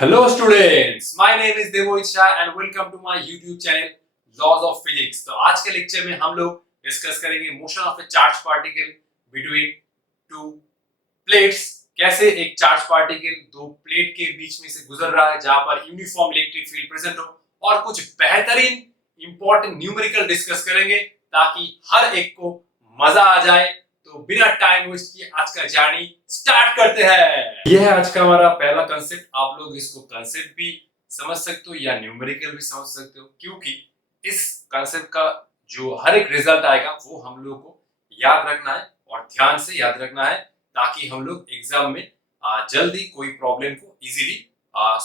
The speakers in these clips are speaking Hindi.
Hello students, my name is Devojit Shah and welcome to my YouTube channel Laws of Physics। तो आज के लेक्चर में हम लोग डिस्कस करेंगे motion of A charge particle between two plates. कैसे एक चार्ज पार्टिकल दो प्लेट के बीच में से गुजर रहा है जहां पर यूनिफॉर्म इलेक्ट्रिक फील्ड प्रेजेंट हो, और कुछ बेहतरीन इंपॉर्टेंट न्यूमेरिकल डिस्कस करेंगे ताकि हर एक को मजा आ जाए। तो बिना टाइम वेस्ट किए आज का जर्नी स्टार्ट करते हैं। यह है आज का हमारा पहला कंसेप्ट। आप लोग इसको कंसेप्ट भी समझ सकते हो या न्यूमेरिकल भी समझ सकते हो, क्योंकि इस कंसेप्ट का जो हर एक रिजल्ट आएगा वो हम लोग को याद रखना है और ध्यान से याद रखना है, ताकि हम लोग एग्जाम में जल्दी कोई प्रॉब्लम को इजीली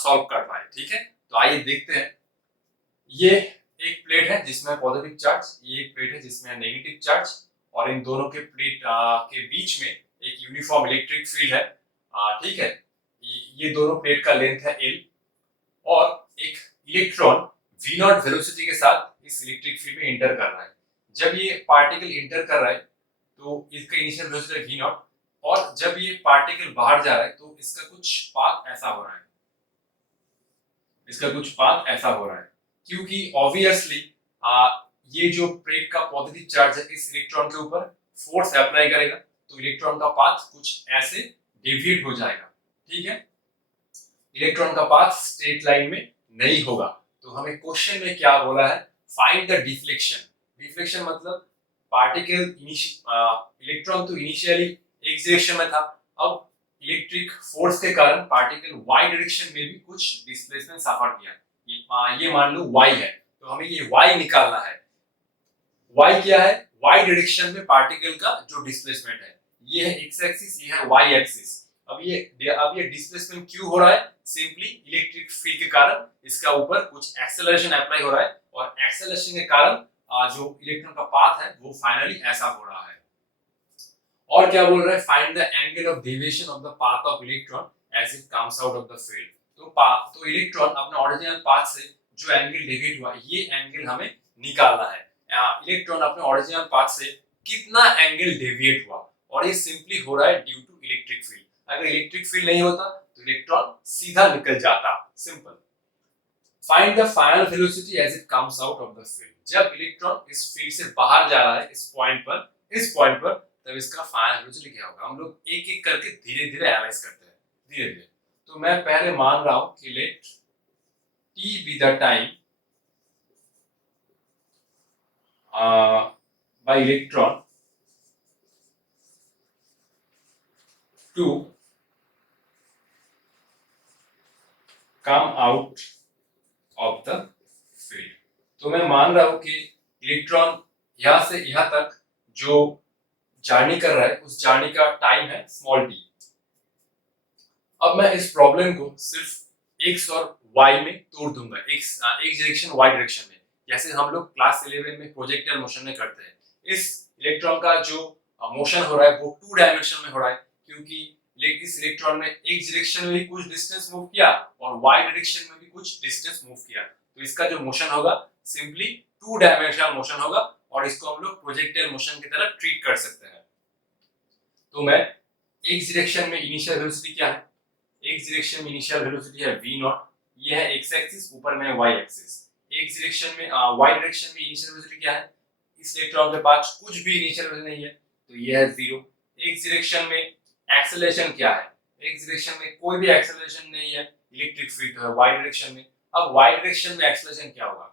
सॉल्व कर पाए। ठीक है, तो आइए देखते हैं। ये एक प्लेट है जिसमें पॉजिटिव चार्ज, ये एक प्लेट है जिसमें नेगेटिव चार्ज, और इन दोनों के प्लेट के बीच में एक यूनिफॉर्म इलेक्ट्रिक फील्ड है। ठीक है, ये दोनों प्लेट का लेंथ है L, और एक इलेक्ट्रॉन v नॉट वेलोसिटी के साथ इस इलेक्ट्रिक फील्ड में इंटर कर रहा है। जब ये पार्टिकल इंटर कर रहा है तो इसका इनिशियल वेलोसिटी है v नॉट, और जब ये पार्टिकल बाहर जा रहा है तो इसका कुछ पाथ ऐसा हो रहा है, क्योंकि ऑब्वियसली ये जो प्लेट का पॉजिटिव चार्ज है इस इलेक्ट्रॉन के ऊपर फोर्स अप्लाई करेगा, तो इलेक्ट्रॉन का पाथ कुछ ऐसे डेविएट हो जाएगा। ठीक है, इलेक्ट्रॉन का पाथ स्ट्रेट लाइन में नहीं होगा। तो हमें क्वेश्चन में क्या बोला है, फाइंड द डिफ्लेक्शन। डिफ्लेक्शन मतलब पार्टिकल इलेक्ट्रॉन तो इनिशियली एक डायरेक्शन में था, अब इलेक्ट्रिक फोर्स के कारण पार्टिकल वाई डायरेक्शन में भी कुछ डिस्प्लेसमेंट सफर किया। ये मान लो वाई है, तो हमें ये वाई निकालना है। y क्या है, y डायरेक्शन में पार्टिकल का जो डिस्प्लेसमेंट है, ये है x एक्सिस, ये है y एक्सिस। अब ये डिस्प्लेसमेंट क्यों हो रहा है, सिंपली इलेक्ट्रिक फील्ड के कारण इसका ऊपर कुछ एक्सेलरेशन अप्लाई हो रहा है, और एक्सेलरेशन के कारण जो इलेक्ट्रॉन का पाथ है वो फाइनली ऐसा हो रहा है। और क्या बोल रहा है, find the angle of deviation of the path of electron as it comes out of the field. तो इलेक्ट्रॉन अपने ओरिजिनल पाथ से जो एंगल डेविएट हुआ, ये एंगल हमें निकालना है। इलेक्ट्रॉन अपने ओरिजिनल पाथ से कितना एंगल डेविएट हुआ, और ये सिंपली हो रहा है ड्यू टू इलेक्ट्रिक फील्ड। अगर इलेक्ट्रिक फील्ड नहीं होता तो इलेक्ट्रॉन सीधा निकल जाता। Simple. Find the final velocity as it comes out of the field. जब इलेक्ट्रॉन इस फील्ड से बाहर जा रहा है इस पॉइंट पर, तब इसका फाइनल वेलोसिटी क्या होगा। हम लोग एक एक करके धीरे धीरे एनालाइज करते हैं, धीरे धीरे। तो मैं पहले मान रहा हूं कि let t be the time by electron to come out of the field। तो मैं मान रहा हूं कि इलेक्ट्रॉन यहां से यहां तक जो जर्नी कर रहा है उस जर्नी का टाइम है स्मॉल t। अब मैं इस प्रॉब्लम को सिर्फ x और y में तोड़ दूंगा, x डायरेक्शन y डायरेक्शन में, जैसे हम लोग क्लास 11 में प्रोजेक्टाइल मोशन में करते हैं। इस इलेक्ट्रॉन का जो मोशन हो रहा है वो 2 डायमेंशन में हो रहा है, क्योंकि इस इलेक्ट्रॉन ने x डायरेक्शन में भी कुछ डिस्टेंस मूव किया और y डायरेक्शन में भी कुछ डिस्टेंस मूव किया। तो इसका जो मोशन होगा सिंपली 2 डायमेंशनल मोशन होगा, और इसको हम लोग प्रोजेक्टाइल मोशन की तरह ट्रीट कर सकते हैं। तो मैं x डायरेक्शन में इनिशियल वेलोसिटी क्या है, x डायरेक्शन में इनिशियल वेलोसिटी है v नॉट, ये है x एक्सिस, ऊपर में y एक्सिस। x डायरेक्शन में y डायरेक्शन में इनिशियल वेलोसिटी क्या है, इस इलेक्ट्रॉन के पास कुछ भी इनिशियल वेलोसिटी नहीं है, तो ये है 0। x डायरेक्शन में एक्सेलरेशन क्या है, x डायरेक्शन में कोई भी एक्सेलरेशन नहीं है, इलेक्ट्रिक फील्ड है y डायरेक्शन में। अब y डायरेक्शन में एक्सेलरेशन क्या होगा,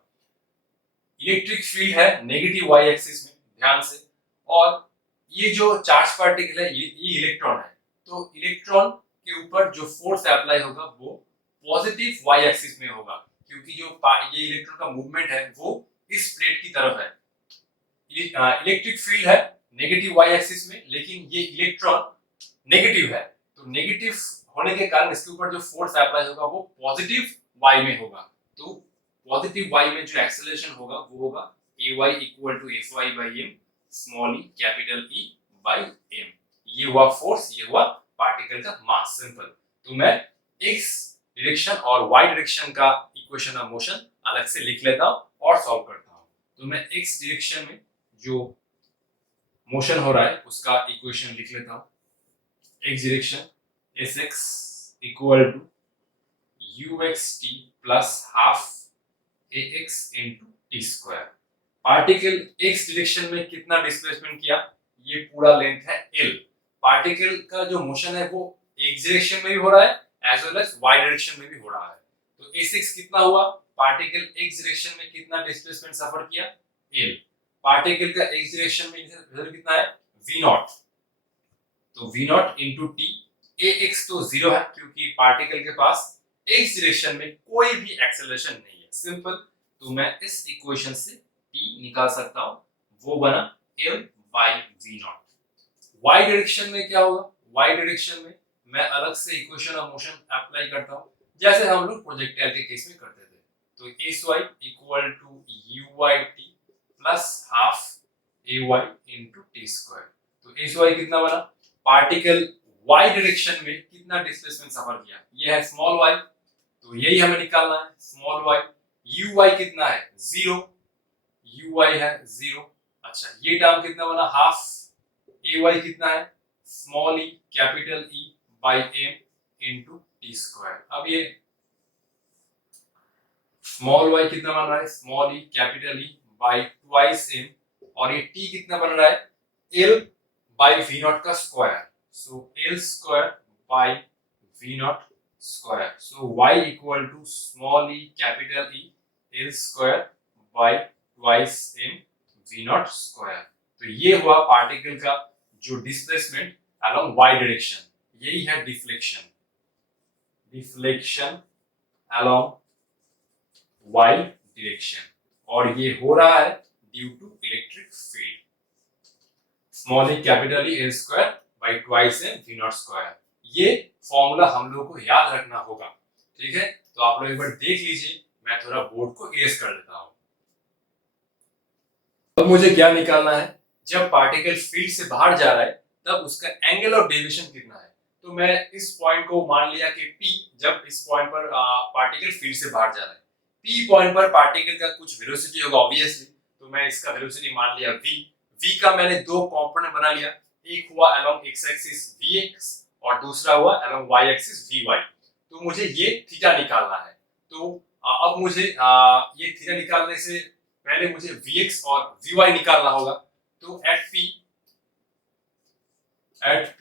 इलेक्ट्रिक फील्ड है नेगेटिव y एक्सिस में, ध्यान से, और ये जो चार्ज पार्टिकल है ये इलेक्ट्रॉन है, तो इलेक्ट्रॉन के ऊपर जो फोर्स अप्लाई होगा वो पॉजिटिव y एक्सिस में होगा, क्योंकि जो ये इलेक्ट्रॉन का मूवमेंट है वो इस प्लेट की तरफ है। इलेक्ट्रिक फील्ड है नेगेटिव y एक्सिस में, लेकिन ये इलेक्ट्रॉन नेगेटिव है, तो नेगेटिव होने के कारण इसके ऊपर जो फोर्स अप्लाई होगा वो पॉजिटिव y में होगा। तो पॉजिटिव y में जो एक्सेलरेशन होगा वो होगा ay equal to fy by m small e capital E by m। ये हुआ फोर्स, ये हुआ पार्टिकल का मास। सिंपल। तो मैं x डायरेक्शन और y डायरेक्शन का इक्वेशन ऑफ मोशन अलग से लिख लेता हूं और सॉल्व करता हूं। तो मैं x डायरेक्शन में जो मोशन हो रहा है उसका इक्वेशन लिख लेता हूं। x direction sx equal to uxt plus half ax into t square. Particle x direction में कितना डिस्प्लेसमेंट किया, ये पूरा लेंथ है l। पार्टिकल का जो मोशन है वो x डायरेक्शन में भी हो रहा है as well as y direction में भी हो रहा है। तो sx कितना हुआ, पार्टिकल x डायरेक्शन में कितना डिस्प्लेसमेंट सफर किया, l। पार्टिकल का x डायरेक्शन में इधर कितना है, v नॉट, तो v not into T. ax तो जीरो है क्योंकि पार्टिकल के पास x डायरेक्शन में कोई भी एक्सेलरेशन नहीं है, सिंपल। तो मैं इस इक्वेशन से t निकाल सकता हूं, वो बना l by v not. y direction में क्या होगा, y डायरेक्शन में मैं अलग से इक्वेशन ऑफ मोशन अप्लाई करता हूं, जैसे हम लोग प्रोजेक्टाइल के केस में करते थे। तो sy equal to uyt plus half ay into t square. तो sy कितना बना, पार्टिकल y डायरेक्शन में कितना डिस्प्लेसमेंट सफर किया, ये है स्मॉल y, तो यही हमें निकालना है स्मॉल y। uy कितना है, जीरो, uy है जीरो। अच्छा, ये टर्म कितना बना, हाफ। ay कितना है, small e capital E by m into t square. अब ये स्मॉल y कितना बन रहा है, small e capital E by twice m, और ये t कितना बन रहा है, l बाई v नॉट का square, so l square by v naught square. So y equal to small e capital E l square by twice m v naught square. तो ये हुआ पार्टिकल का जो डिस्प्लेसमेंट अलोंग y डायरेक्शन, यही है deflection, deflection along y direction, और ये हो रहा है due to electric field. Small e capital E l square by twice m v naught square. ये फॉर्मूला हम लोग को याद रखना होगा, ठीक है। तो आप लोग एक बार देख लीजिए, मैं थोड़ा बोर्ड को इरेज कर देता हूं। अब मुझे क्या निकालना है, जब पार्टिकल फील्ड से बाहर जा रहा है तब उसका एंगल ऑफ डेविएशन कितना है। तो मैं इस पॉइंट को मान लिया कि P, जब इस पॉइंट पर पार्टिकल फील्ड से बाहर जा रहा है, P पॉइंट पर पार्टिकल का कुछ वेलोसिटी होगा ऑब्वियसली, तो मैं इसका वेलोसिटी मान लिया v। v का मैंने दो कंपोनेंट बना लिया, एक हुआ अलोंग x एक्सिस vx और दूसरा हुआ अलोंग y एक्सिस vy। तो मुझे ये थीटा निकालना है। तो अब मुझे ये थीटा निकालने से पहले मुझे vx और vy निकालना होगा। तो at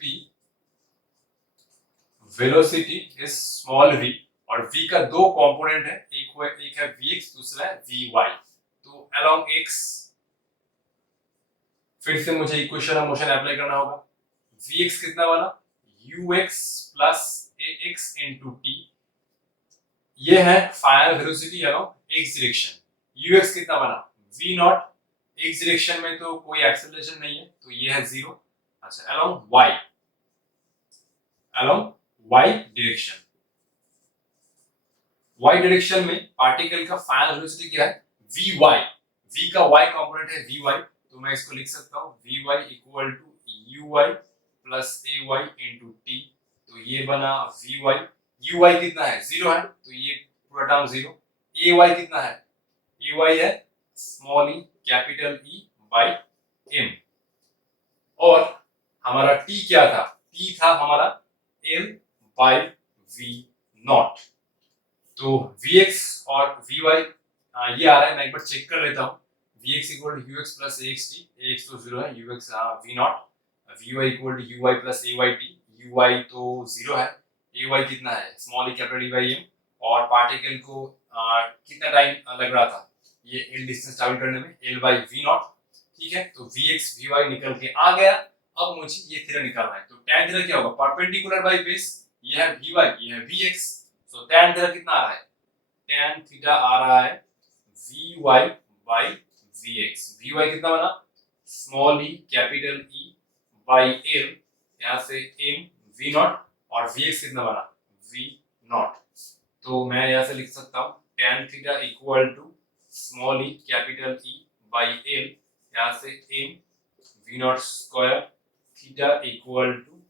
p velocity is small v, और v का दो कंपोनेंट है, एक है vx, दूसरा है vy। तो अलोंग x, फिर से मुझे इक्वेशन ऑफ मोशन अप्लाई करना होगा। vx कितना बना, ux plus ax into T, ये है final velocity along x direction. ux कितना बना, v नॉट, x डायरेक्शन में तो कोई एक्सेलरेशन नहीं है, तो ये है जीरो। अच्छा, along y, along y direction, y direction में पार्टिकल का फाइनल वेलोसिटी क्या है, vy। v का y कंपोनेंट है vy, तो मैं इसको लिख सकता हूं vy equal to uy plus ay into t. तो ये बना vy, uy कितना है, जीरो है, तो ये पूरा टर्म जीरो। ay कितना है, ay है small e capital E by m, और हमारा t क्या था, t था हमारा l बाई v नॉट। तो vx और vy ये आ रहा है, मैं एक बार चेक कर लेता हूँ। vx equal to ux plus axt, ax तो जीरो है, ux v naught, vy equal to uy plus ayt, uy तो जीरो है, ay कितना है small e capital E by m, और पार्टिकल को कितना टाइम लग रहा था ये l डिस्टेंस ट्रैवल करने में, l बाई v नॉट, ठीक है। तो vx vy निकल के आ गया। अब मुझे ये थीटा निकालना है, तो tan थीटा क्या होगा, परपेंडिकुलर बाई बेस, ये है vy, ये है vx, तो tan थीटा कितना आ रहा है, tan थीटा आ रहा है vy बाई vx। vy कितना बना, small e capital E by l, यहाँ से m v नॉट, और vx कितना बना, v नॉट। तो मैं यहाँ से लिख सकता हूँ tan theta equal to small e capital E by l, यहाँ से m v naught square, theta equal to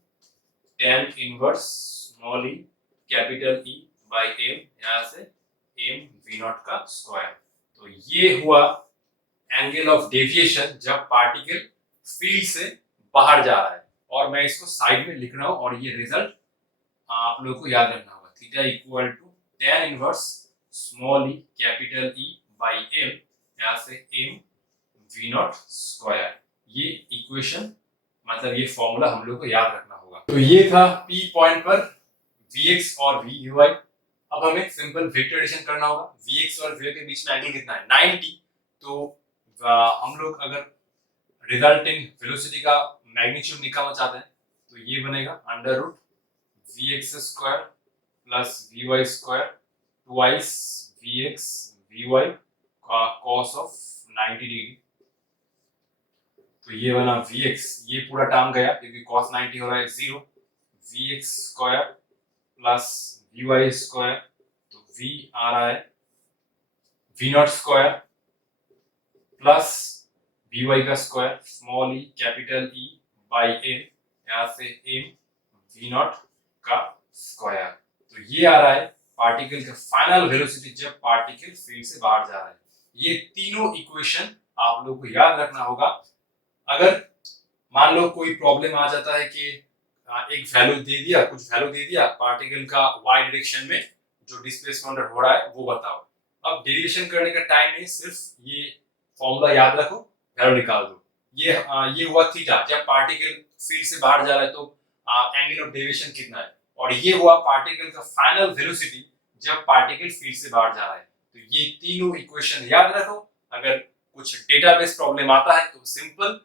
tan inverse small e capital E by m, यहाँ से m v नॉट का स्क्वायर। तो ये हुआ एंगल ऑफ डेविएशन जब पार्टिकल फील्ड से बाहर जा रहा है, और मैं इसको साइड में लिख रहा हूं, और ये रिजल्ट आप लोगों को याद रखना होगा, theta equal to tan inverse small e capital E by l, यहाँ से m v नॉट स्क्वायर। ये इक्वेशन मतलब ये फॉर्मूला हम लोग को याद रखना होगा। तो ये था p पॉइंट पर vx और vy। अब हमें सिंपल वेक्टर एडिशन करना होगा। vx और vy के बीच में एंगल कितना है 90। तो हम लोग अगर रिजल्टिंग वेलोसिटी का मैग्नीट्यूड निकालना चाहते हैं तो ये बनेगा under root vx square plus vy square twice vx vy का कॉस ऑफ 90 डिग्री। तो ये बना vx, ये पूरा टर्म गया क्योंकि cos 90 हो रहा है 0, vx square plus vy square, तो v आ रहा है v naught square plus vy का square small e capital E by l, यहाँ से m v नॉट का स्क्वायर। तो ये आ रहा है पार्टिकल का फाइनल वेलोसिटी जब पार्टिकल फील्ड से बाहर जा रहा है। ये तीनों इक्वेशन आप लोग को याद रखना होगा। अगर मान लो कोई प्रॉब्लम आ जाता है कि एक वैल्यू दे दिया, कुछ वैल्यू दे दिया पार्टिकल का y डायरेक्शन में जो डिस्प्लेसमेंट हो रहा है वो बताओ। अब डेरिवेशन करने का टाइम नहीं, सिर्फ ये फॉर्मूला याद रखो, वैल्यू निकाल दो। ये हुआ थीटा, जब पार्टिकल फील्ड से बाहर जा रहा है तो एंगल ऑफ डेविएशन कितना है, और ये हुआ पार्टिकल का फाइनल वेलोसिटी जब पार्टिकल फील्ड से बाहर जा रहा है। तो ये तीनों इक्वेशन याद रखो। अगर कुछ डेटाबेस प्रॉब्लम आता है तो सिंपल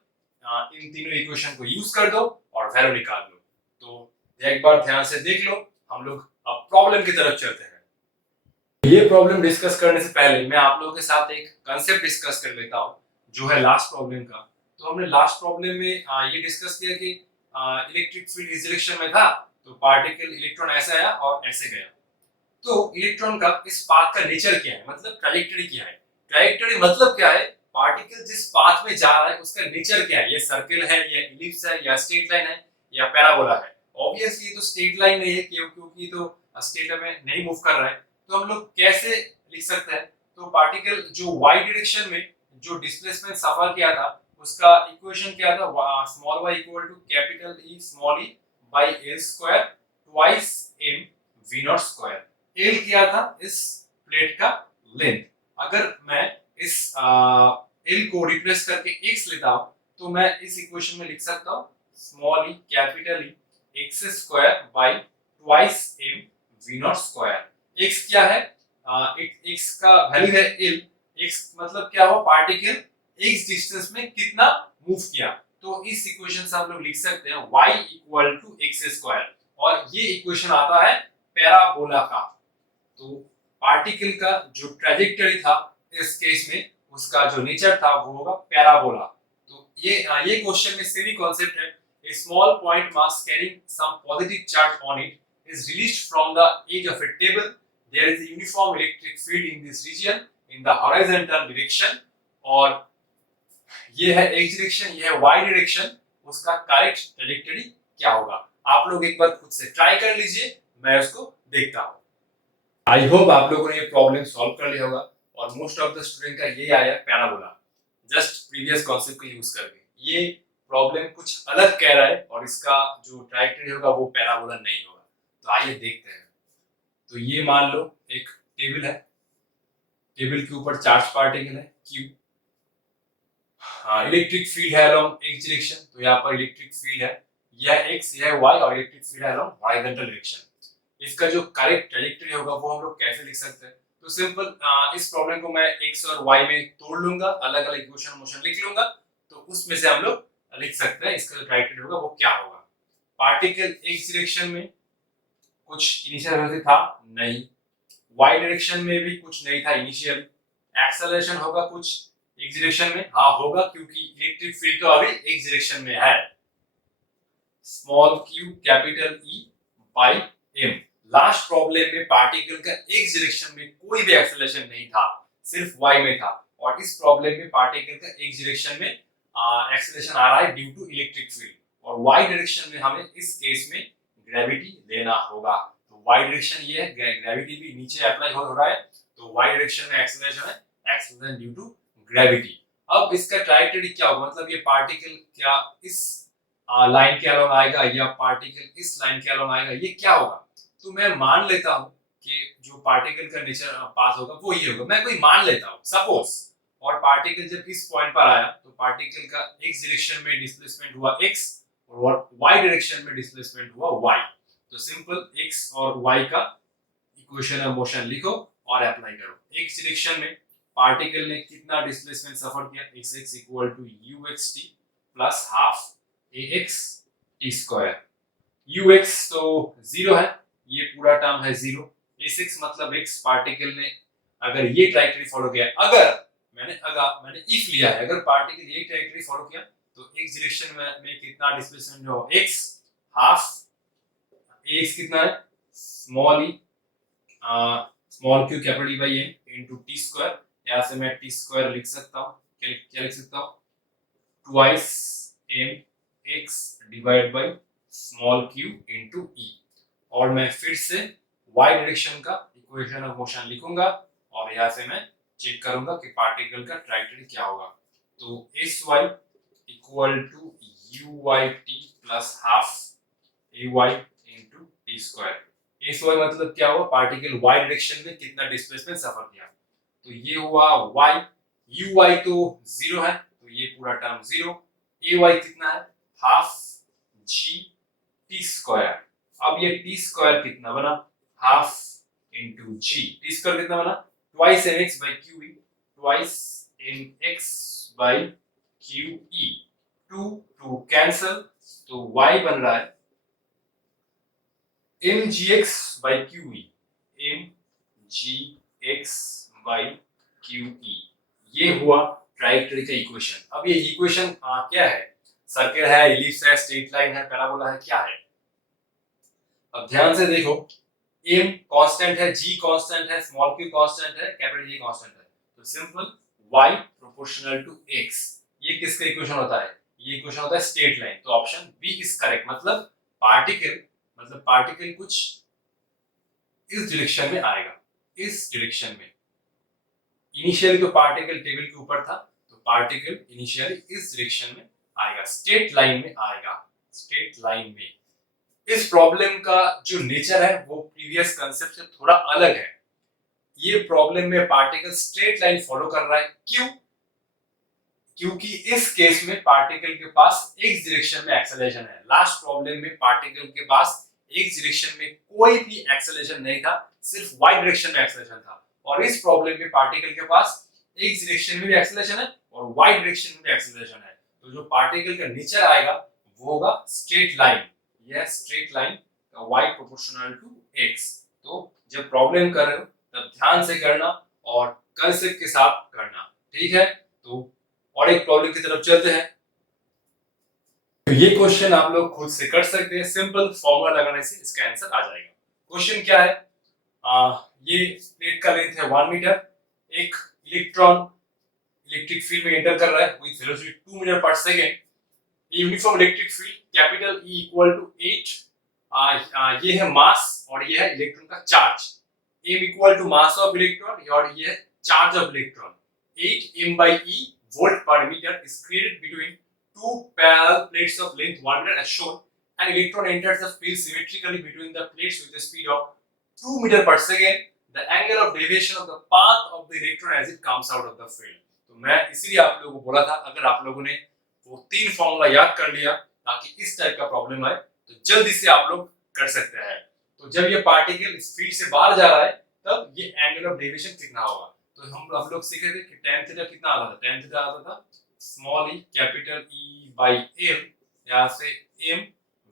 इन तीनों इक्वेशन को यूज कर दो और वैल्यू निकाल लो। तो एक बार ध्यान से देख लो। हम लोग अब प्रॉब्लम की तरफ चलते हैं। ये प्रॉब्लम डिस्कस करने से पहले मैं आप लोगों के साथ एक कांसेप्ट डिस्कस कर लेता हूँ जो है लास्ट प्रॉब्लम का। तो हमने लास्ट प्रॉब्लम में ये डिस्कस किया कि इलेक्ट्रिक फील्ड इस डायरेक्शन में था, तो पार्टिकल इलेक्ट्रॉन ऐसे आया और ऐसे गया। तो इलेक्ट्रॉन का इस पाथ का नेचर क्या है, मतलब ट्रैजेक्टरी क्या है। ट्रैजेक्टरी मतलब क्या है, पार्टिकल जिस पाथ में जा रहा है उसका नेचर क्या है। ये सर्कल है या इलिप्स है या स्ट्रेट लाइन है या पैराबोला है। ऑब्वियसली तो स्ट्रेट लाइन नहीं है क्योंकि तो स्ट्रेट लाइन में नहीं मूव कर रहा है। तो हम लोग कैसे लिख सकते हैं, तो पार्टिकल जो y डायरेक्शन में जो डिस्प्लेसमेंट सफर किया था उसका इक्वेशन क्या था, small y equal to capital E small e by l square twice m v naught square. L किया था इस प्लेट का लेंथ। अगर मैं इस एल को रिप्लेस करके x लेता हूं तो मैं इस इक्वेशन में लिख सकता हूं small e capital E x square by twice m v naught square. x क्या है, x का वैल्यू है l। x मतलब क्या हुआ, पार्टिकल x डिस्टेंस में कितना मूव किया। तो इस इक्वेशन से हम लोग लिख सकते हैं y equal to x square, और ये इक्वेशन आता है पैराबोला का। तो पार्टिकल का जो ट्रैजेक्टरी था इस केस में उसका जो नेचर था वो होगा पैराबोला। तो ये क्वेश्चन में सेमी कॉन्सेप्ट है। A small point mass carrying some positive charge on it is released from the edge of a table. There is a uniform electric field in this region in the horizontal direction. और ये है x डायरेक्शन, ये है y डायरेक्शन। उसका करेक्ट ट्रैजेक्टरी क्या होगा, आप लोग एक बार खुद से ट्राई कर लीजिए, मैं उसको देखता हूँ। आई होप आप लोगों ने ये प्रॉब्लम सॉल्व कर लिया होगा, और मोस्ट ऑफ द स्टूडेंट का ये आया पैराबोला जस्ट प्रीवियस कॉन्सेप्ट को यूज करके। ये प्रॉब्लम कुछ अलग कह रहा है और इसका जो ट्रैजेक्टरी होगा वो पैराबोला नहीं होगा। तो आइए देखते हैं। तो ये मान लो एक टेबल है, टेबल के ऊपर चार्ज पार्टिकल है Q। इलेक्ट्रिक फील्ड है अलोंग x डायरेक्शन, तो यहाँ पर इलेक्ट्रिक फील्ड है, यह x यह y, और इलेक्ट्रिक फील्ड है अलोंग हॉरिजॉन्टल डायरेक्शन। इसका जो करेक्ट ट्रैजेक्टरी होगा वो हम लोग कैसे लिख सकते हैं, तो सिंपल इस प्रॉब्लम को मैं x और y में तोड़ लूंगा, अलग अलग इक्वेशन मोशन लिख लूंगा, तो उसमें से हम लोग लिख सकते हैं इसका जो ट्रैजेक्टरी होगा वो क्या होगा। पार्टिकल x डायरेक्शन में कुछ इनिशियल वेलोसिटी था नहीं, y डायरेक्शन में भी कुछ नहीं था इनिशियल। एक्सेलरेशन होगा कुछ x डायरेक्शन में, हाँ होगा क्योंकि इलेक्ट्रिक फील्ड तो अभी x डायरेक्शन में है। Small q capital E by m। Last problem में पार्टिकल का x डायरेक्शन में कोई भी एक्सेलरेशन नहीं था, सिर्फ y में था, और इस प्रॉब्लम में पार्टिकल का x डायरेक्शन में एक्सेलरेशन आ रहा है ड्यू टू इलेक्ट्रिक फील्ड, और y डायरेक्शन में हमें इस केस में ग्रेविटी लेना होगा। तो y डायरेक्शन ये है, ग्रेविटी भी नीचे अप्लाई हो रहा है, तो y डायरेक्शन में एक्सेलरेशन है, एक्सेलरेशन ड्यू टू ग्रेविटी। अब इसका ट्रैजेक्टरी क्या होगा, मतलब ये पार्टिकल क्या इस लाइन के अलोंग आएगा या पार्टिकल इस लाइन के अलोंग आएगा, ये क्या होगा। तो मैं मान लेता हूं कि जो पार्टिकल का नेचर पास होगा वो ये होगा, मैं कोई मान लेता हूँ सपोज, और पार्टिकल जब इस पॉइंट पर आया तो पार्टिकल का x डायरेक्शन में डिस्प्लेसमेंट हुआ x और y डायरेक्शन में डिस्प्लेसमेंट हुआ y। तो सिंपल x और y का इक्वेशन ऑफ मोशन लिखो और अप्लाई करो। x डायरेक्शन में पार्टिकल ने कितना डिस्प्लेसमेंट सफर किया, x equal to uxt plus half ax t square. ux तो 0 है, ये पूरा टर्म है 0। sx मतलब x, पार्टिकल ने अगर ये ट्राइटेक्टरी फॉलो किया, अगर मैंने इफ लिया है, अगर पार्टिकल ये ट्राइटेक्टरी फॉलो किया तो x डायरेक्शन में कितना डिस्प्लेसमेंट हो, x हाफ ax कितना है small e small q capital E by m into t square. यहां से मैं t स्क्वायर लिख सकता हूं, क्या लिख सकता हूं, twice m x divide by small q into e। और मैं फिर से y डायरेक्शन का इक्वेशन ऑफ मोशन लिखूंगा और यहां से मैं चेक करूंगा कि पार्टिकल का ट्राइटेक्टरी क्या होगा। तो sy equal to uyt plus half ay into t square. sy मतलब क्या हुआ, पार्टिकल y डायरेक्शन में कितना डिस्प्लेसमेंट सफर किया, तो ये हुआ y, uy तो 0 है तो ये पूरा टर्म 0, ay कितना है हाफ g t स्क्वायर। अब ये t स्क्वायर कितना बना, half into g, t square कितना बना twice mx by qe, twice mx by qe, 2 cancel, तो y बन रहा है mgx by qe, mgx by qe। ये हुआ ट्राइटेक्टरी का इक्वेशन। अब ये इक्वेशन क्या है, सर्कल है, इलिप्स है, स्ट्रेट लाइन है, पैराबोला है, क्या है। अब ध्यान से देखो, m कांस्टेंट है, g कांस्टेंट है, स्मॉल q कांस्टेंट है, कैपिटल E कांस्टेंट है, तो simple y proportional to x। ये किसका इक्वेशन होता है, ये इक्वेशन होता है स्ट्रेट लाइन। तो ऑप्शन बी इज करेक्ट, मतलब पार्टिकल कुछ इस डायरेक्शन में आएगा, इस डायरेक्शन में। इनिशियली तो पार्टिकल टेबल के ऊपर था, तो पार्टिकल इनिशियली इस डायरेक्शन में आएगा, स्ट्रेट लाइन में आएगा, स्ट्रेट लाइन में। इस प्रॉब्लम का जो नेचर है वो प्रीवियस कांसेप्ट से थोड़ा अलग है। ये प्रॉब्लम में पार्टिकल स्ट्रेट लाइन फॉलो कर रहा है, क्यों, क्योंकि इस केस में पार्टिकल के पास x डायरेक्शन में एक्सेलरेशन है। लास्ट प्रॉब्लम में पार्टिकल के पास x डायरेक्शन में कोई भी एक्सेलरेशन नहीं था, सिर्फ y डायरेक्शन में एक्सेलरेशन था। और इस प्रॉब्लम में पार्टिकल के पास x डायरेक्शन में भी एक्सेलरेशन है और y डायरेक्शन में भी एक्सेलरेशन है। तो जो पार्टिकल का नेचर आएगा वो होगा स्ट्रेट लाइन, यह straight line y proportional to x। तो जब प्रॉब्लम कर रहे हो तब ध्यान से करना और कंसेप्ट के साथ करना, ठीक है। तो और एक प्रॉब्लम की तरफ चलते हैं। तो ये क्वेश्चन आप लोग खुद से कर सकते हैं, सिंपल फॉर्मूला लगाने से इसका आंसर आ जाएगा। क्वेश्चन क्या है, ये प्लेट का लेंथ है 1 मीटर, एक इलेक्ट्रॉन इलेक्ट्रिक फील्ड में एंटर कर रहा है with velocity 2 metre per second. Uniform electric field capital E equal to 8, ये है मास और ये है इलेक्ट्रॉन का charge. m equal to mass of electron और ये है charge of electron. 8 m by E volt per meter is created between two parallel plates of length 1 meter as shown. An electron enters the field symmetrically between the plates with a speed of 2 meter per second. The angle of deviation of the path of the electron as it comes out of the field. तो मैं इसीलिए आप लोगों को बोला था, अगर आप लोगों ने वो 3 फॉर्मूला याद कर लिया ताकि इस टाइप का प्रॉब्लम आए तो जल्दी से आप लोग कर सकते हैं। तो जब ये पार्टिकल इस फील्ड से बाहर जा रहा है तब ये एंगल ऑफ डेविएशन कितना होगा। तो हम लोग सीखे थे कि tan थीटा कितना आता था, tan थीटा आता था small e capital E by m, यहां से m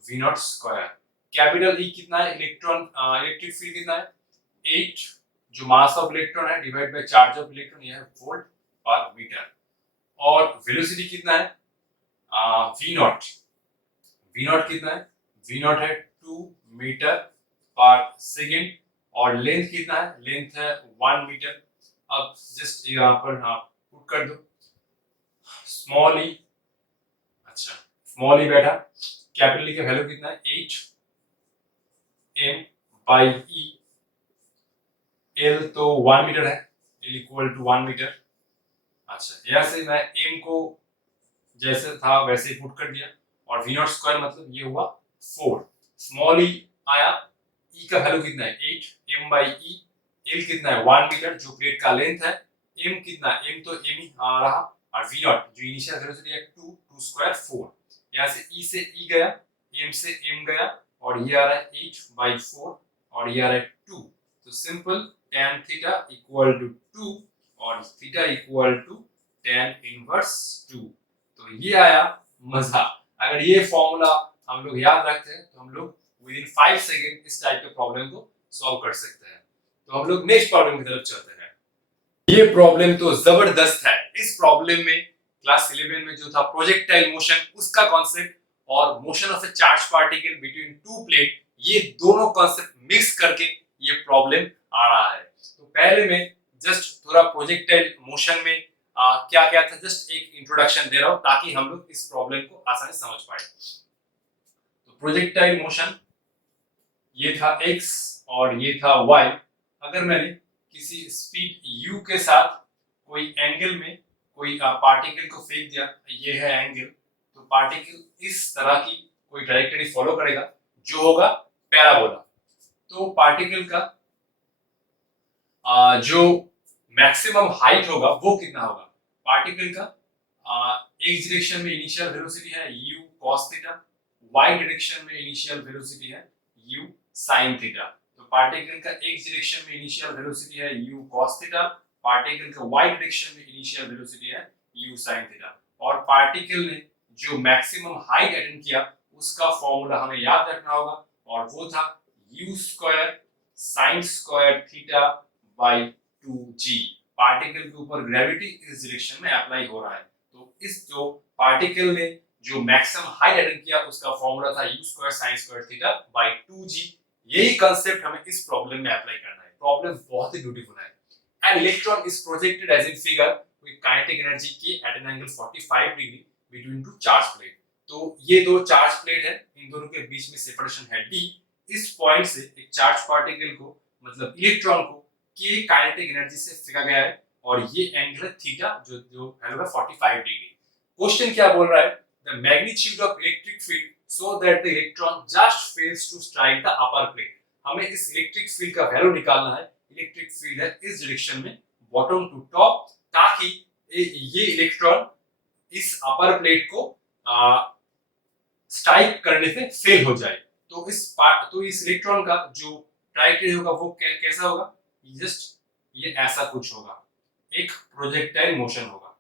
v naught square. Capital E कितना है, इलेक्ट्रॉन इलेक्ट्रिक फील्ड कितना है 8, जो मास ऑफ इलेक्ट्रॉन है divide by charge of electron, यह है वोल्ट पर मीटर। और वेलोसिटी कितना है v नॉट कितना है, v नॉट है 2 मीटर पर सेकंड। और लेंथ कितना है, लेंथ है 1 मीटर। अब जस्ट यहाँ पर पुट कर दो स्मॉल ई, अच्छा स्मॉल ई बैठा, कैपिटल ई का वैल्यू कितना है 8 m बाई e, l तो 1 मीटर है, l इक्वल टू 1 मीटर। अच्छा यहाँ से मैं m को जैसे था वैसे ही पुट कर दिया और v नॉट स्क्वायर मतलब ये हुआ 4, स्मॉल ई आया, ई का वैल्यू कितना है 8 m by e, l कितना है 1 मीटर जो प्लेट का लेंथ है, m कितना है, m तो m ही आ रहा, और v नॉट जो इनिशियल वेलोसिटी है 2 स्क्वायर 4, यहाँ से e से e गया, m से m गया, और ये आ रहा है 8 by 4 और ये आ रहा है 2, तो simple tan theta equal to 2 और theta equal to tan inverse 2। तो ये आया मजा। अगर ये फॉर्मूला हम लोग याद रखते हैं तो हम लोग विद इन 5 सेकंड इस टाइप के प्रॉब्लम को सॉल्व कर सकते हैं। तो हम लोग नेक्स्ट प्रॉब्लम की तरफ चलते हैं। ये प्रॉब्लम तो जबरदस्त है। इस प्रॉब्लम में क्लास 11 में जो था प्रोजेक्टाइल मोशन उसका कॉन्सेप्ट और motion of A charge particle between two plate, ये दोनों कॉन्सेप्ट मिक्स करके ये प्रॉब्लम आ रहा है। तो पहले मैं जस्ट थोड़ा प्रोजेक्टाइल मोशन में क्या क्या था जस्ट एक इंट्रोडक्शन दे रहा हूं ताकि हम लोग इस प्रॉब्लम को आसानी से समझ पाए। तो प्रोजेक्टाइल मोशन ये था x और ये था y। अगर मैंने किसी स्पीड u के साथ कोई एंगल में कोई पार्टिकल को फेंक दिया, ये है एंगल, तो पार्टिकल इस तरह की कोई ट्रैजेक्टरी फॉलो करेगा जो होगा पैराबोला। तो पार्टिकल का जो मैक्सिमम हाइट होगा वो कितना होगा, पार्टिकल का एक्स डायरेक्शन में इनिशियल वेलोसिटी है u cos theta, y direction में इनिशियल वेलोसिटी है u sin थीटा। तो पार्टिकल का एक्स डायरेक्शन में इनिशियल वेलोसिटी है u cos थीटा, पार्टिकल का y डायरेक्शन में इनिशियल वेलोसिटी है u sin थीटा, और पार्टिकल ने जो मैक्सिमम हाइट अटेन किया उसका फॉर्मूला हमें याद रखना होगा और वो था u square sin square theta by 2g। Particle के ऊपर ग्रेविटी इस डायरेक्शन में अप्लाई हो रहा है, तो इस जो पार्टिकल ने जो मैक्सिमम हाइट अटेन किया उसका फॉर्मूला था u square sin square theta by 2g। यही कांसेप्ट हमें इस प्रॉब्लम में अप्लाई करना है। प्रॉब्लम बहुत ही ब्यूटीफुल है। An electron is projected as in figure with kinetic energy k at an angle 45 degree between two charge plate। तो ये दो चार्ज प्लेट है, इन दोनों के बीच में सेपरेशन है d। इस पॉइंट से एक चार्ज पार्टिकल को मतलब इलेक्ट्रॉन को k काइनेटिक एनर्जी से फेंका गया है और ये एंगल है थीटा जो वैल्यू है 45 डिग्री। क्वेश्चन क्या बोल रहा है, the magnitude of electric field so that the electron just fails to strike the upper plate. हमें इस इलेक्ट्रिक फील्ड का वैल्यू निकालना है। इलेक्ट्रिक फील्ड है इस डायरेक्शन में बॉटम टू टॉप, ताकि ये इलेक्ट्रॉन इस अपर प्लेट को स्ट्राइक करने से फेल हो जाए। तो इस इलेक्ट्रॉन का जो ट्राइजेक्टरी होगा वो कैसा होगा, जस्ट ये ऐसा कुछ होगा, एक प्रोजेक्टाइल मोशन होगा।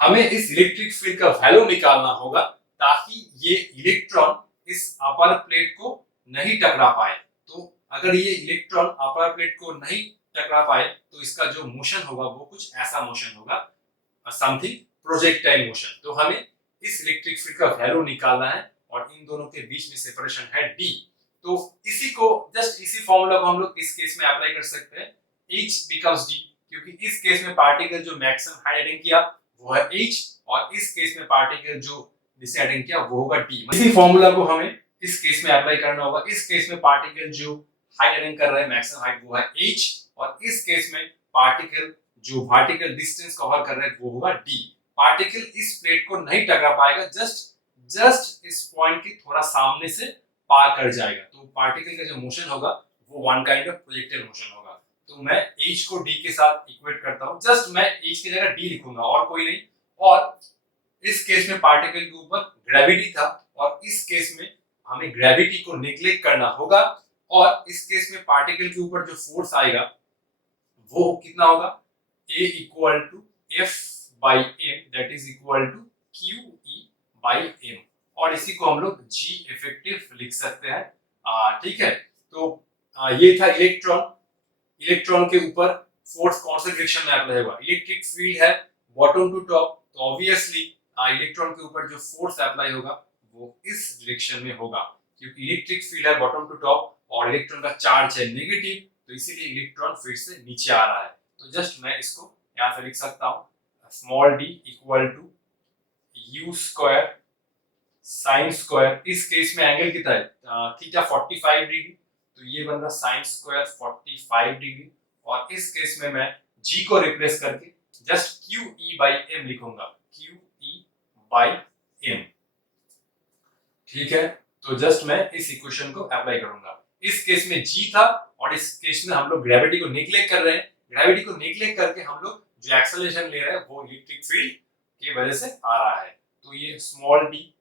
हमें इस इलेक्ट्रिक फील्ड का वैल्यू निकालना होगा ताकि ये इलेक्ट्रॉन इस अपर प्लेट को नहीं टकरा पाए। तो अगर ये इलेक्ट्रॉन अपर प्लेट को नहीं टकरा पाए तो इसका जो मोशन होगा वो कुछ ऐसा मोशन होगा, समथिंग प्रोजेक्टाइल मोशन। तो हमें इस इलेक्ट्रिक फील्ड का वैल्यू निकालना है और इन दोनों के बीच में सेपरेशन है d। तो इसी को जस्ट इसी फॉर्मूला को हम लोग इस केस में अप्लाई कर सकते हैं, h becomes d, क्योंकि इस केस में पार्टिकल जो मैक्सिमम हाइट अटेन किया वो है h और इस केस में पार्टिकल जो जिसे अटेन किया वो होगा d। इसी फॉर्मूला को हमें इस केस में अप्लाई करना होगा। इस केस में पार्टिकल जो हाइट अटेन कर रहा है मैक्सिमम हाइट वो है h और इस केस में पार्टिकल जो वर्टिकल डिस्टेंस कवर कर रहा है वो होगा d। पार्टिकल इस प्लेट को नहीं टकरा पाएगा, जस्ट इस पॉइंट के थोड़ा सामने से पार कर जाएगा। तो पार्टिकल का जो मोशन होगा वो one kind of projectile motion होगा। तो मैं h को d के साथ इक्वेट करता हूं, जस्ट मैं h की जगह d लिखूंगा और कोई नहीं। और इस केस में पार्टिकल के ऊपर ग्रेविटी था और इस केस में हमें ग्रेविटी को नेग्लेक्ट करना होगा और इस केस में पार्टिकल के ऊपर जो फोर्स आएगा वो कितना होगा, a equal to f by m that is equal to QE by m, और इसी को हम लोग G इफेक्टिव लिख सकते हैं। ठीक है, तो ये था इलेक्ट्रॉन के ऊपर फोर्स कौन से डायरेक्शन में अप्लाई होगा। इलेक्ट्रिक फील्ड है बॉटम टू टॉप, तो ऑब्वियसली इलेक्ट्रॉन के ऊपर जो फोर्स अप्लाई होगा वो इस डायरेक्शन में होगा, क्योंकि इलेक्ट्रिक फील्ड है बॉटम टू टॉप और इलेक्ट्रॉन का चार्ज है नेगेटिव, तो इसीलिए इलेक्ट्रॉन फिर से नीचे आ रहा है। तो जस्ट मैं इसको यहाँ से लिख सकता हूँ small d equal to u square sine square, इस केस में एंगल कितना है थीटा 45 डिग्री, तो ये बन रहा साइन स्क्वायर 45 डिग्री, और इस केस में मैं g को रिप्लेस करके जस्ट QE by m लिखूंगा, QE by m। ठीक है, तो जस्ट मैं इस इक्वेशन को अप्लाई करूंगा। इस केस में जी था और इस केस में हम लोग ग्रेविटी को नेग्लेक्ट कर रहे हैं। ग्रेविटी को नेग्लेक्ट करके हम लोग जो एक्सेलरेशन ले रहे हैं वो इलेक्ट्रिक फील्ड की वजह से आ रहा है। तो ये स्मॉल डी।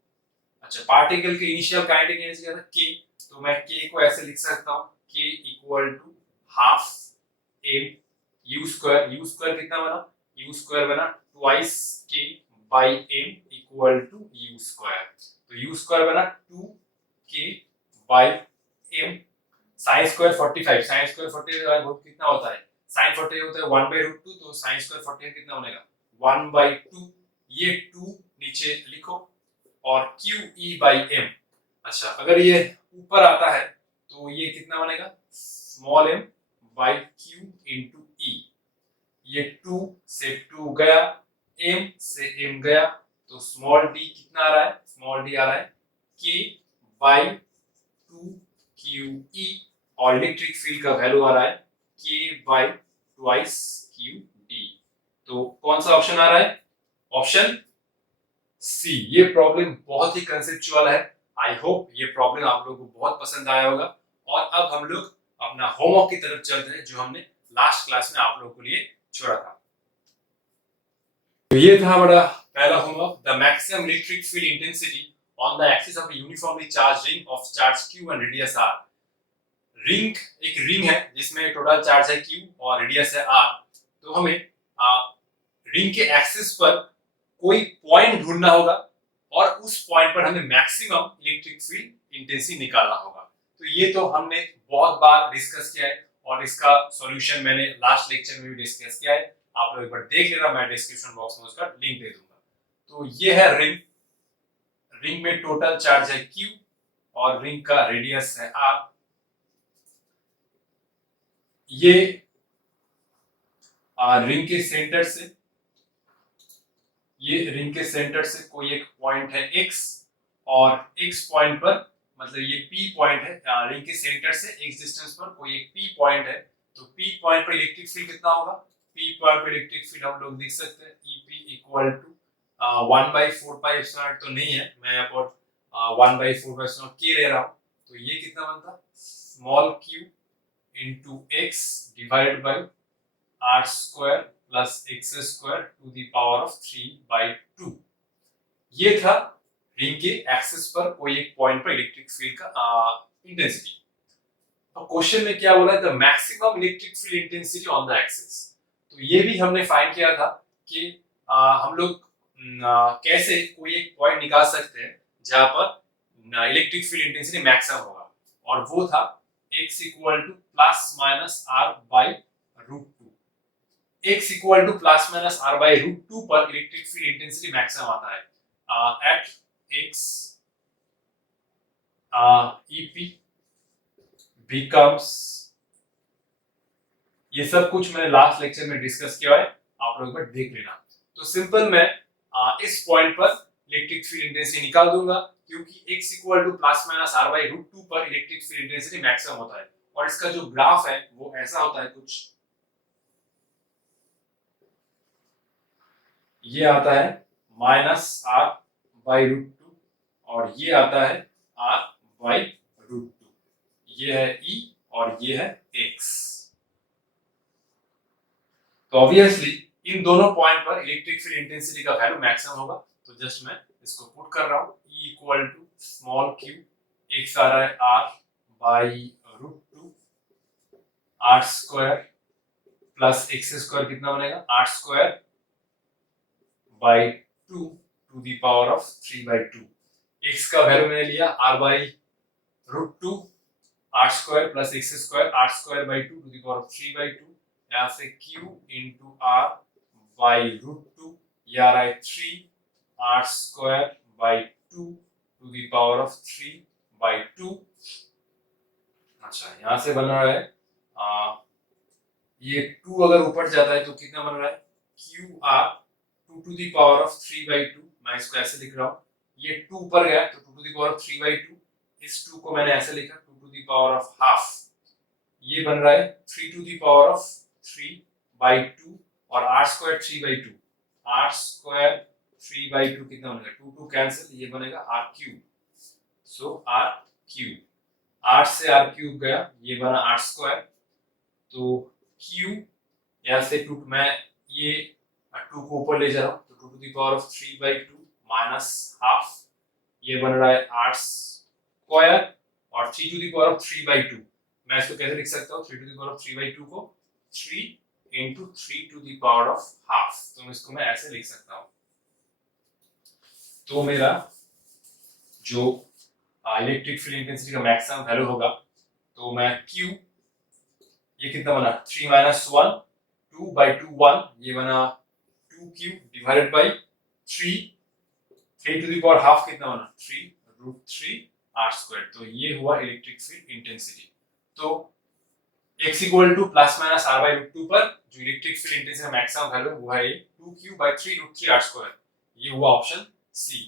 अच्छा, पार्टिकल के इनिशियल काइनेटिक एनर्जी क्या था के, तो मैं के को ऐसे लिख सकता हूं K equal to half m u square. U square कितना बना, यू स्क्वायर बना twice K by m equal to u square. तो यू स्क्वायर बना 2 K by m. Sine square 45, sine square 45 कितना होता है, साइन 45 होता है 1/√2, तो साइन स्क्वायर 45 कितना बनेगा 1/2। ये 2 नीचे लिखो और q e बाई m। अच्छा, अगर ये ऊपर आता है तो ये कितना बनेगा small m by q into e। ये 2 से 2 गया, m से m गया, तो स्मॉल d कितना आ रहा है, स्मॉल d आ रहा है k बाई 2 q e और इलेक्ट्रिक फील्ड का वैल्यू आ रहा है k by twice q d। तो कौन सा ऑप्शन आ रहा है, ऑप्शन सी। ये प्रॉब्लम बहुत ही कंसेप्चुअल है। आई होप ये प्रॉब्लम आप लोगों को बहुत पसंद आया होगा। और अब हम लोग अपना होमवर्क की तरफ चलते हैं जो हमने लास्ट क्लास में आप लोगों के लिए छोड़ा था। तो ये था हमारा पहला homework, the maximum electric field intensity on the axis of a uniformly charged ring of charge q and radius r। Ring एक रिंग है जिसमें टोटल चार्ज है q और रेडियस है r। तो हमें रिंग के एक्सिस पर कोई पॉइंट ढूंढना होगा और उस पॉइंट पर हमें मैक्सिमम इलेक्ट्रिक फील्ड इंटेंसिटी निकालना होगा। तो ये तो हमने बहुत बार डिस्कस किया है और इसका सॉल्यूशन मैंने लास्ट लेक्चर में भी डिस्कस किया है। आप लोग एक बार देख लेना, मैं डिस्क्रिप्शन बॉक्स में उसका लिंक दे दूंगा। तो ये है रिंग, रिंग में टोटल चार्ज है Q और रिंग का रेडियस है R। ये रिंग के सेंटर से, ये रिंग के सेंटर से कोई एक पॉइंट है x और x पॉइंट पर, मतलब ये P पॉइंट है, रिंग के सेंटर से x डिस्टेंस पर कोई एक P पॉइंट है। तो P पॉइंट पर इलेक्ट्रिक फील्ड कितना होगा, P पॉइंट पर इलेक्ट्रिक फील्ड हम लोग लिख सकते हैं EP equal to 1/4 pi epsilon तो नहीं है, मैं यहाँ पर 1/4 एप्सिलॉन k ले रहा हूँ। तो ये कितना बनता, small q into x divided by r square plus x square to the power of 3/2। ये था रिंग के एक्सिस पर कोई एक पॉइंट पर इलेक्ट्रिक फील्ड का इंटेंसिटी। अब क्वेश्चन में क्या बोला है, the maximum electric field intensity on the axis. तो ये भी हमने फाइंड किया था कि हम लोग कैसे कोई एक पॉइंट निकाल सकते हैं जहां पर इलेक्ट्रिक फील्ड इंटेंसिटी मैक्सिमम होगा, और वो था x equal to plus minus r by root two. x equal to plus minus r by root two पर इलेक्ट्रिक फील्ड इंटेंसिटी मैक्सिमम आता है एट x EP becomes, ये सब कुछ मैंने लास्ट लेक्चर में डिस्कस किया है, आप लोग एक बार देख लेना। तो सिंपल मैं इस पॉइंट पर इलेक्ट्रिक फील्ड इंटेंसिटी निकाल दूंगा क्योंकि x equal to plus minus r by root two पर इलेक्ट्रिक फील्ड इंटेंसिटी मैक्सिमम होता है। और इसका जो ग्राफ है वो ऐसा होता है कुछ, ये आता है minus r by root two और ये आता है r बाई रूट टू। ये है E और ये है x। तो ऑब्वियसली इन दोनों पॉइंट पर इलेक्ट्रिक फील्ड इंटेंसिटी का वैल्यू मैक्सिमम होगा। तो जस्ट मैं इसको पुट कर रहा हूं, E equal to small q, x आ रहा है r by root two, r square plus x square कितना बनेगा, r square by 2 to the power of 3/2। x का वैल्यू मैंने लिया r by root two, r square plus x square, r square by 2 to the power of 3/2। यहाँ से q into r by root two, ये आ रहा है 3 r square by 2 to the power of 3/2। अच्छा, यहाँ से बन रहा है ये 2 अगर ऊपर जाता है तो कितना बन रहा है QR 2 to the power of 3/2। मैं इसको ऐसे लिख रहा हूँ, ये 2 ऊपर गया तो 2 टू द पावर ऑफ 3/2, इस 2 को मैंने ऐसे लिखा 2 to the power of half. ये बन रहा है 3 टू द पावर ऑफ 3/2 और r स्क्वायर 3/2, r स्क्वायर 3/2 कितना बनेगा 2 2 कैंसिल, ये बनेगा r cube. So r cube, 8 से आर क्यूब गया, ये बना आर स्क्वायर, तो क्यू यहाँ से टू, मैं ये 2 को ऊपर ले जा रहा हूँ, तो 2 to the power of 3/2 minus half, ये बन रहा है आर स्क्वायर, और 3 टू द पावर ऑफ 3/2, मैं इसको कैसे लिख सकता हूँ, 3 टू द पावर ऑफ 3/2 को 3 into 3 to the power of half, तो इसको मैं ऐसे लिख सकता हूँ। तो मेरा जो इलेक्ट्रिक फील्ड इंटेंसिटी का मैक्सिमम वैल्यू होगा, तो मैं Q, ये कितना बना 3 माइनस 1, 2/2 1, ये बना 2Q divided by 3 to the power half कितना बना 3√3 आर स्क्वायर, तो ये हुआ इलेक्ट्रिक फील्ड इंटेंसिटी। तो x equal to plus minus r by root 2 पर जो इलेक्ट्रिक फील्ड इंटेंसिटी का मैक्सिमम वैल्यू वो है 2Q बाई 3√3 r स्क्वायर, ये हुआ ऑप्शन सी।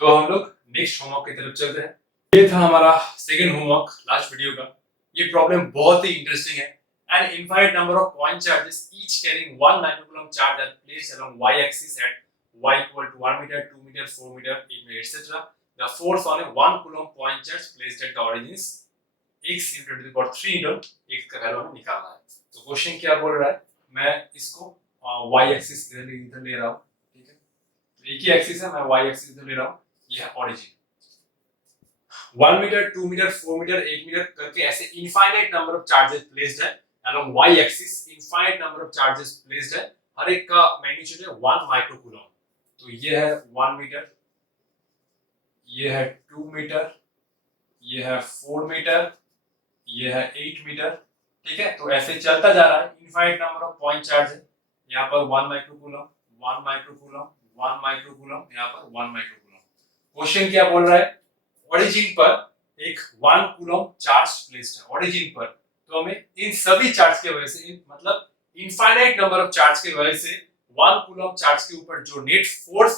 तो हम लोग नेक्स्ट होमवर्क की तरफ चलते हैं। ये था हमारा सेकंड होमवर्क लास्ट वीडियो का। ये प्रॉब्लम बहुत ही इंटरेस्टिंग है। An infinite number of point charges each carrying 1 microcoulomb charge are placed along y axis at y equal to 1 meter, 2 meter, 4 meter, 8 meter, etc. The force on a 1 coulomb point charge placed at the origin is x into the power 3 into x का वैल्यू हमें निकालना है। तो क्वेश्चन क्या बोल रहा है, मैं इसको y एक्सिस इधर ले रहा हूँ, ठीक है, तो एक ही एक्सिस है, मैं y एक्सिस इधर ले रहा हूँ, ये है origin. 1 metre, 2 metre, 4 metre, 8 metre करके ऐसे infinite number of charges placed है along y axis, infinite number of charges placed है, हर एक का मैग्नीट्यूड है 1 माइक्रोकूलम। तो ये है 1 मीटर, ये है 2 मीटर, ये है 4 मीटर, ये है 8 मीटर, ठीक है। तो ऐसे चलता जा रहा है, infinite number of point charge है, यहाँ पर 1 माइक्रोकूलम, 1 माइक्रोकूलम, 1 माइक्रोकूलम, यहाँ पर 1 माइक्रोकूलम। क्वेश्चन क्या बोल रहा है, ओरिजिन पर एक 1 कूलम चार्ज प्लेस्ड है, ओरिजिन पर, तो हमें इन सभी चार्ज के वजह से, मतलब इनफाइनाइट नंबर ऑफ चार्ज के वजह से 1 कूलम चार्ज के ऊपर जो नेट फोर्स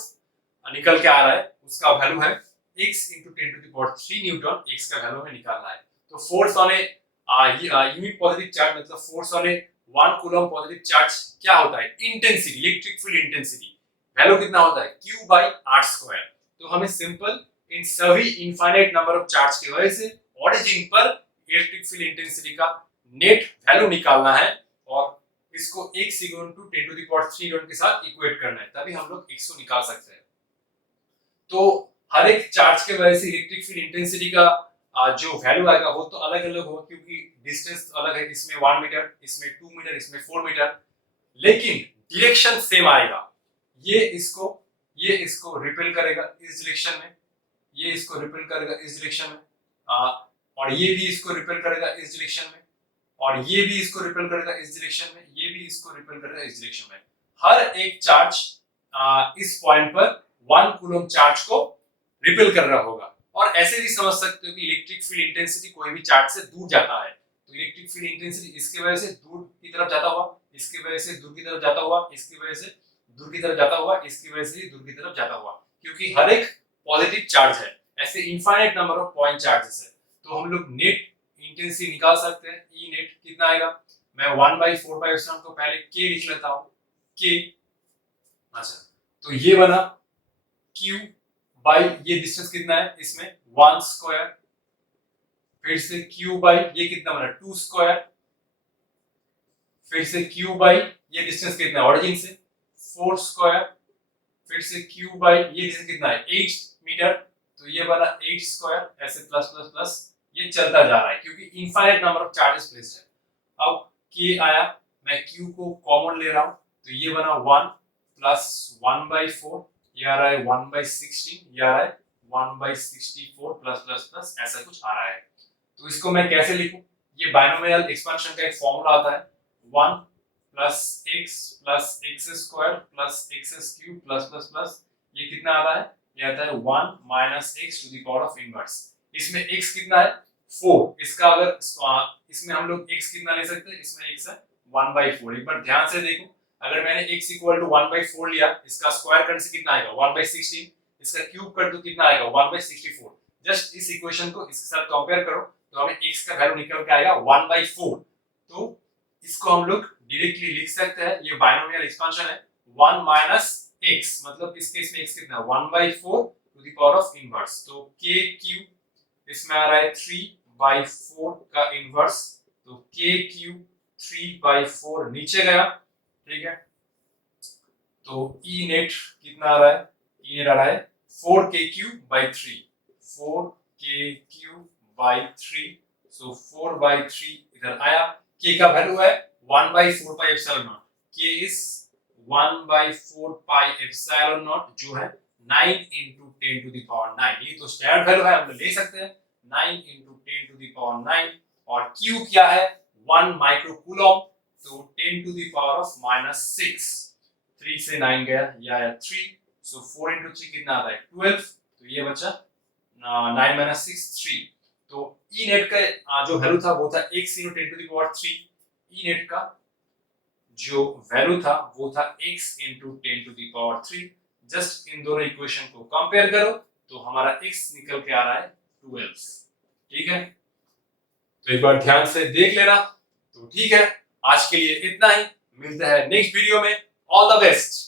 निकल के आ रहा है उसका वैल्यू है x into 10 to the power 3 newton, x का वैल्यू हमें निकालना है। तो force on a unit positive charge, मतलब force on a 1 coulomb positive charge क्या होता है, intensity, electric field intensity value कितना होता है q बाई r स्क्वायर। तो हमें सिंपल इन सभी इनफाइनाइट नंबर ऑफ चार्ज की वजह से ओरिजिन पर इलेक्ट्रिक फील्ड इंटेंसिटी का नेट वैल्यू निकालना है और इसको x equal to 10 to the power 3 newton के साथ इक्वेट करना है, तभी हम लोग x को निकाल सकते हैं। तो हर एक चार्ज के वजह से इलेक्ट्रिक फील्ड इंटेंसिटी का जो वैल्यू आएगा वो तो अलग अलग होगा, क्योंकि डिस्टेंस अलग है, इसमें 1 मीटर, इसमें 2 मीटर, इसमें 4 मीटर, लेकिन डायरेक्शन सेम आएगा। ये इसको रिपेल करेगा इस डायरेक्शन में, ये इसको रिपेल करेगा इस डायरेक्शन में, और ये भी इसको रिपेल करेगा इस डायरेक्शन में, और ये भी इसको रिपेल करेगा इस डायरेक्शन में, ये भी इसको रिपेल करेगा इस डायरेक्शन में। हर एक चार्ज इस पॉइंट पर 1 कूलम चार्ज को रिपेल कर रहा होगा। और ऐसे भी समझ सकते हो कि इलेक्ट्रिक फील्ड इंटेंसिटी कोई भी चार्ज से दूर जाता है, तो इलेक्ट्रिक फील्ड इंटेंसिटी इसकी वजह से दूर की तरफ जाता हुआ, इसकी वजह से दूर की तरफ जाता हुआ, इसकी वजह से दूर की तरफ जाता हुआ, इसकी वजह से दूर की तरफ जाता हुआ, क्योंकि हर एक पॉजिटिव चार्ज है, ऐसे infinite number of point charges है। तो हम लोग नेट इंटेंसिटी निकाल सकते हैं। ई नेट कितना आएगा, मैं 1/4 को पहले k लिख लेता हूं, k, अच्छा, तो ये बना q बाई, ये डिस्टेंस कितना है इसमें 1 स्क्वायर, फिर से q बाई, ये कितना बना 2 स्क्वायर, फिर से q बाई, ये डिस्टेंस कितना है ओरिजिन से 4 स्क्वायर, फिर से q बाई, ये डिस्टेंस कितना है 8 मीटर, तो ये बना 8 स्क्वायर, ऐसे प्लस प्लस प्लस ये चलता जा रहा है, क्योंकि infinite number of charges placed है। अब k आया, मैं q को कॉमन ले रहा हूं, तो ये बना 1 प्लस 1/4, ये आ रहा है 1/16, ये आ रहा है 1/64 प्लस प्लस प्लस, ऐसा कुछ आ रहा है। तो इसको मैं कैसे लिखूं, ये बाइनोमियल एक्सपेंशन का एक फॉर्मूला आता है, 1 plus x square plus x cube plus plus plus, ये कितना आता है, ये आता है 1 minus x to the power of inverse. इसमें x कितना है 4, इसका अगर इसमें हम लोग x कितना ले सकते हैं, इसमें x है 1/4। एक बार ध्यान से देखो, अगर मैंने x इक्वल टू 1/4 लिया, इसका स्क्वायर करने से कितना आएगा 1/16, इसका क्यूब कर दो कितना आएगा 1/64। जस्ट इस इक्वेशन को इसके साथ कंपेयर करो तो हमें x का वैल्यू निकल के आएगा 1/4। तो इसको हम लोग डायरेक्टली लिख सकते हैं, ये बाइनोमियल एक्सपेंशन है 1 माइनस x, मतलब इस केस में x कितना 1/4 to the power of inverse. तो के क्यू इसमें आ रहा है 3/4 का इनवर्स, तो के क्यू 3/4 नीचे गया, ठीक है। तो ई नेट कितना आ रहा है, ई नेट आ रहा है 4kq/3, 4kq/3, सो 4/3 इधर आया। k का वैल्यू है 1/4 pi epsilon not, k is 1/4 pi epsilon not, जो है 9 × 10⁹। ये तो स्टैंडर्ड वैल्यू है, हम ले सकते हैं 9 × 10⁹। और q क्या है 1 माइक्रो कूलम, तो 10⁻⁻6, 3 से 9 गया, ये आया 3, सो 4 × 3 कितना आता है 12, तो ये बचा 9 - 6 3। तो ई नेट का जो वैल्यू था वो था x × 10⁻3, ई नेट का जो वैल्यू था वो था x × 10⁻3। जस्ट इन दोनों इक्वेशन को कंपेयर करो तो हमारा x निकल के आ रहा है 12, ठीक है। तो एक बार ध्यान से देख लेना। तो ठीक है, आज के लिए इतना ही, मिलते हैं नेक्स्ट वीडियो में। All the best.